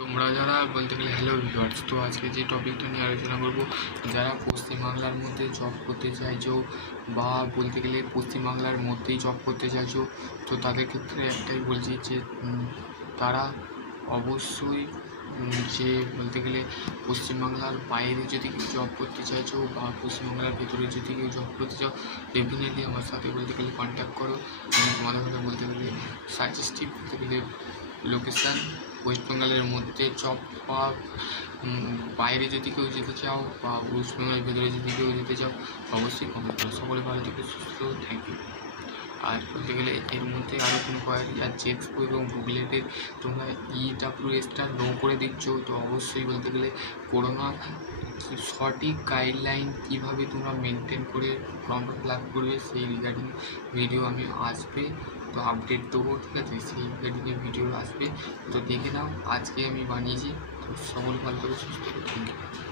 তোমরা যারা বলতে গেলে হ্যালো ভিউয়ার্স, তো আজকে যে টপিকটা নিয়ে আলোচনা করব, যারা পশ্চিমবাংলার মধ্যে জব করতে চাইছো বা বলতে গেলে পশ্চিমবাংলার মধ্যেই জব করতে চাইছো, তো তাদের ক্ষেত্রে একটাই বলছি যে তারা অবশ্যই যে বলতে গেলে পশ্চিমবাংলার বাইরে যদি কেউ জব করতে চাইছো বা পশ্চিমবাংলার ভেতরে যদি কেউ জব করতে চাও, ডেফিনেটলি আমার সাথে বলতে গেলে কন্ট্যাক্ট করো। আমি তোমাদের কথা বলতে গেলে সাজেস্টিভ বলতে গেলে লোকেশান ওয়েস্ট বেঙ্গলের মধ্যে জব বা বাইরে যদি কেউ যেতে চাও বা ওয়েস্ট বেঙ্গলের ভেতরে যদি কেউ যেতে চাও, অবশ্যই কমেন্ট করো। সকলে ভালো থেকে সুস্থ, থ্যাংক ইউ। আর বলতে গেলে এর মধ্যে আরও কোনো কোয়ারি আর জেক্সপো এবং বুকলেটের তোমরা EWSটা নো করে দিচ্ছ, তো অবশ্যই বলতে গেলে করোনা সঠিক গাইডলাইন কীভাবে তোমরা মেনটেন করে ফর্মটা ফিল আপ করবে সেই রিগার্ডিং ভিডিও আমি আসবে, তো আপডেট দেবো, ঠিক আছে? সেই রিগার্ডিংয়ে ভিডিও আসবে, তো দেখে নাও। আজকে আমি বানিয়েছি, তো সকল ভালো করে সুস্থ, থ্যাংক ইউ।